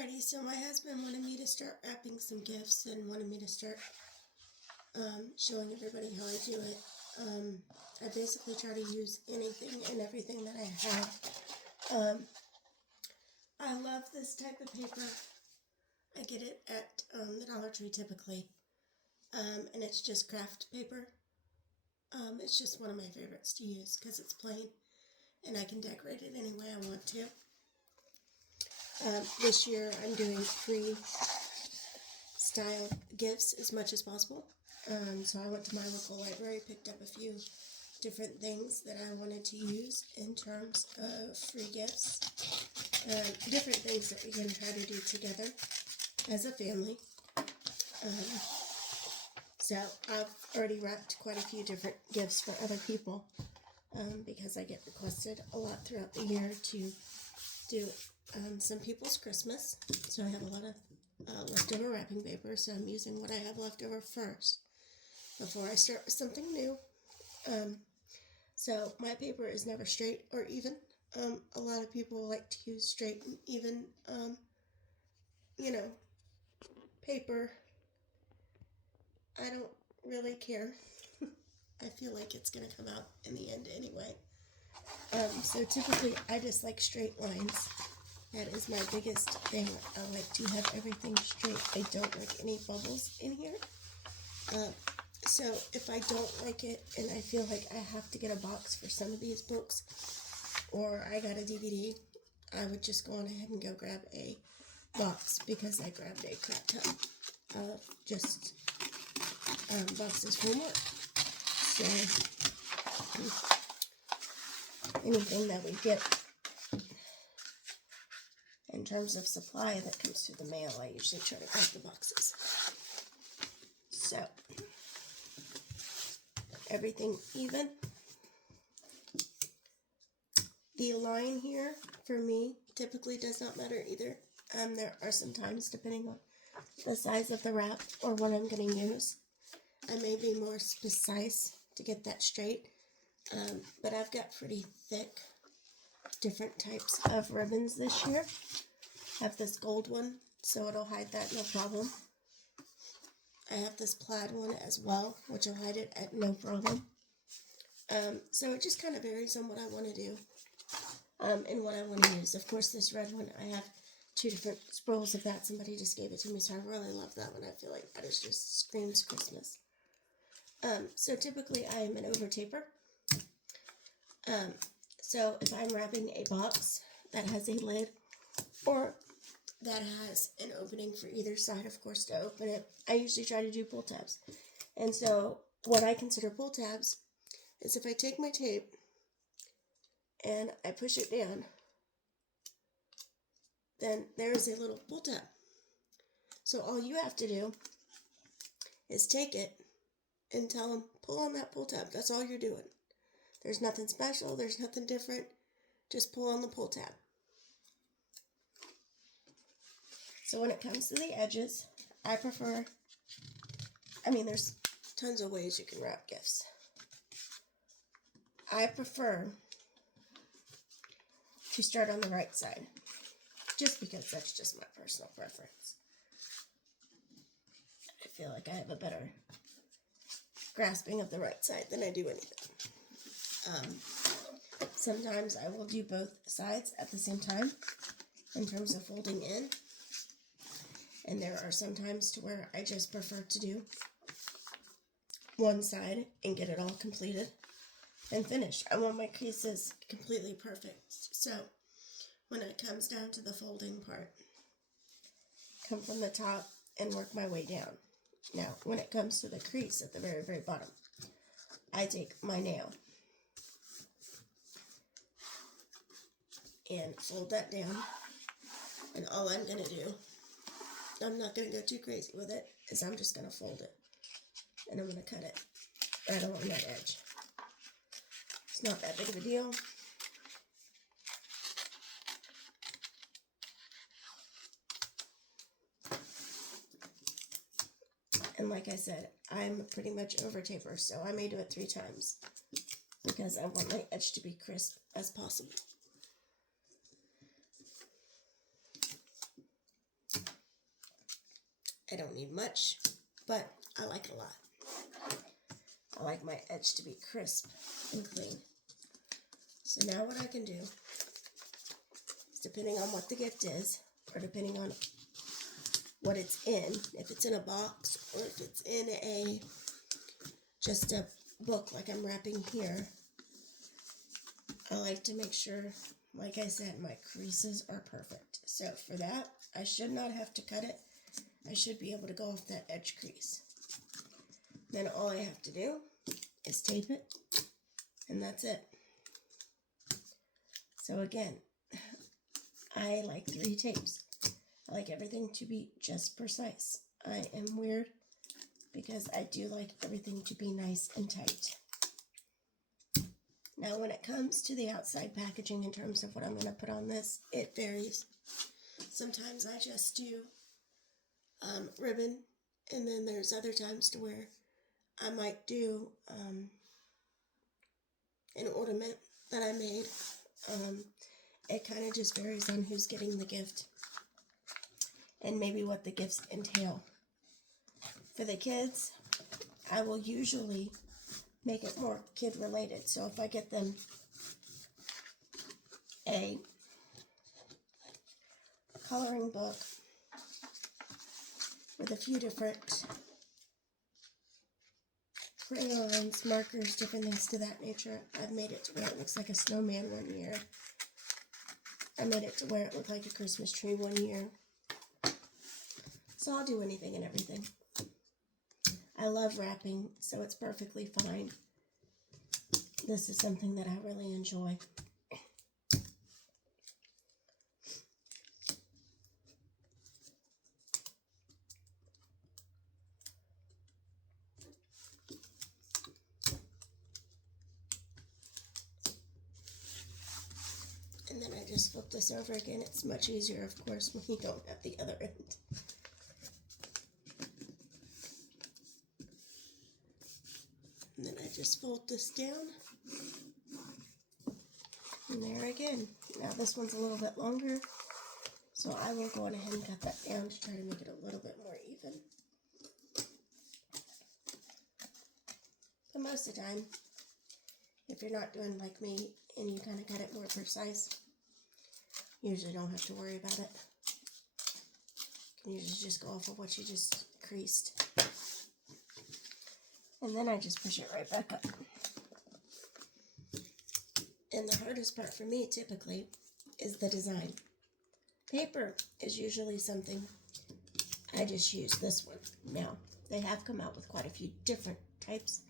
Alrighty, so my husband wanted me to start wrapping some gifts and wanted me to start showing everybody how I do it. I basically try to use anything and everything that I have. I love this type of paper. I get it at the Dollar Tree typically, and it's just craft paper. It's just one of my favorites to use because it's plain and I can decorate it any way I want to. This year I'm doing free style gifts as much as possible. So I went to my local library, picked up a few different things that I wanted to use in terms of free gifts. Different things that we can try to do together as a family. So I've already wrapped quite a few different gifts for other people because I get requested a lot throughout the year to do some people's Christmas. So I have a lot of leftover wrapping paper, so I'm using what I have left over first before I start with something new. So my paper is never straight or even. A lot of people like to use straight and even, paper. I don't really care. I feel like it's going to come out in the end anyway. So typically I just like straight lines. That is my biggest thing. I like to have everything straight. I don't like any bubbles in here. So if I don't like it and I feel like I have to get a box for some of these books, or I got a DVD, I would just go on ahead and go grab a box because I grabbed a crap ton of just boxes for work. So anything that we get in terms of supply that comes through the mail, I usually try to grab the boxes. So everything even. The line here for me typically does not matter either. There are some times, depending on the size of the wrap or what I'm going to use, I may be more precise to get that straight. But I've got pretty thick different types of ribbons this year. I have this gold one, so it'll hide that no problem. I have this plaid one as well, which will hide it at no problem. So it just kind of varies on what I want to do and what I want to use. Of course, this red one, I have 2 different spools of that. Somebody just gave it to me, so I really love that one. I feel like that is just screams Christmas. So typically I am an over taper. So if I'm wrapping a box that has a lid or that has an opening for either side, of course, to open it, I usually try to do pull tabs. And so what I consider pull tabs is if I take my tape and I push it down, then there is a little pull tab. So all you have to do is take it and tell them, pull on that pull tab. That's all you're doing. There's nothing special. There's nothing different. Just pull on the pull tab. So when it comes to the edges, I prefer, there's tons of ways you can wrap gifts. I prefer to start on the right side, just because that's just my personal preference. I feel like I have a better grasping of the right side than I do anything. Sometimes I will do both sides at the same time in terms of folding in. And there are some times to where I just prefer to do one side and get it all completed and finished. I want my creases completely perfect. So when it comes down to the folding part, come from the top and work my way down. Now, when it comes to the crease at the very, very bottom, I take my nail and fold that down. And all I'm going to do, I'm not going to go too crazy with it, is I'm just going to fold it. And I'm going to cut it right along that edge. It's not that big of a deal. And like I said, I'm pretty much over taper, so I may do it 3 times because I want my edge to be crisp as possible. I don't need much, but I like it a lot. I like my edge to be crisp and clean. So now what I can do is, depending on what the gift is, or depending on what it's in, if it's in a box or if it's in just a book like I'm wrapping here, I like to make sure, like I said, my creases are perfect. So for that, I should not have to cut it. I should be able to go off that edge crease. Then all I have to do is tape it, and that's it. So again, I like 3 tapes. I like everything to be just precise. I am weird because I do like everything to be nice and tight. Now when it comes to the outside packaging in terms of what I'm going to put on this, it varies. Sometimes I just do ribbon, and then there's other times to where I might do an ornament that I made. It kind of just varies on who's getting the gift and maybe what the gifts entail. For the kids, I will usually make it more kid related. So if I get them a coloring book with a few different crayons, markers, different things to that nature. I've made it to where it looks like a snowman one year. I made it to where it looked like a Christmas tree one year. So I'll do anything and everything. I love wrapping, so it's perfectly fine. This is something that I really enjoy. And then I just flip this over again. It's much easier, of course, when you don't have the other end. And then I just fold this down. And there again. Now this one's a little bit longer, so I will go on ahead and cut that down to try to make it a little bit more even. But most of the time, if you're not doing like me and you kind of cut it more precise, you usually don't have to worry about it. You can usually just go off of what you just creased. And then I just push it right back up. And the hardest part for me typically is the design. Paper is usually something I just use this one. Now, they have come out with quite a few different types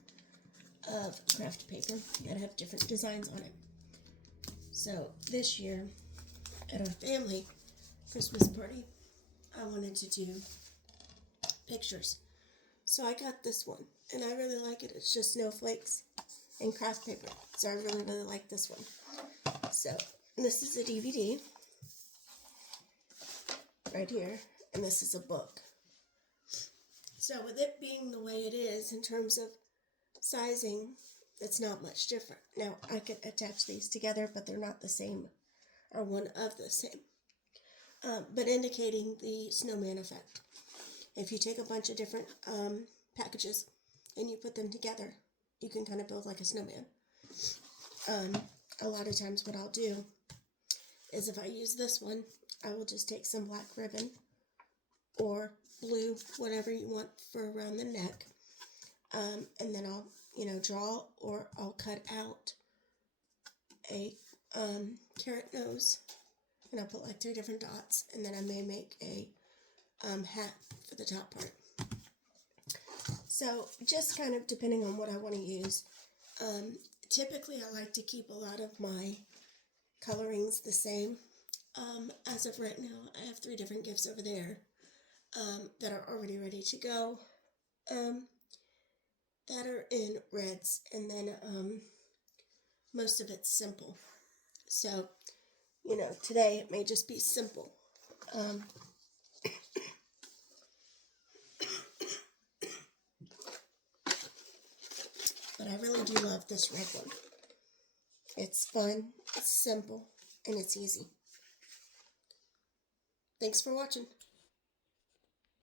of craft paper that have different designs on it. So this year at our family Christmas party, I wanted to do pictures. So I got this one, and I really like it. It's just snowflakes and craft paper. So I really, really like this one. So this is a DVD right here, and this is a book. So with it being the way it is in terms of sizing, it's not much different. Now I could attach these together, but they're not the same, or one of the same. But indicating the snowman effect. If you take a bunch of different packages and you put them together, you can kind of build like a snowman. A lot of times what I'll do is, if I use this one, I will just take some black ribbon or blue, whatever you want for around the neck, and then I'll draw, or I'll cut out a carrot nose, and I'll put like 3 different dots, and then I may make a hat for the top part. So just kind of depending on what I want to use. Typically I like to keep a lot of my colorings the same. As of right now, I have 3 different gifts over there that are already ready to go, that are in reds, and then most of it's simple. So, today it may just be simple. But I really do love this red one. It's fun, it's simple, and it's easy. Thanks for watching.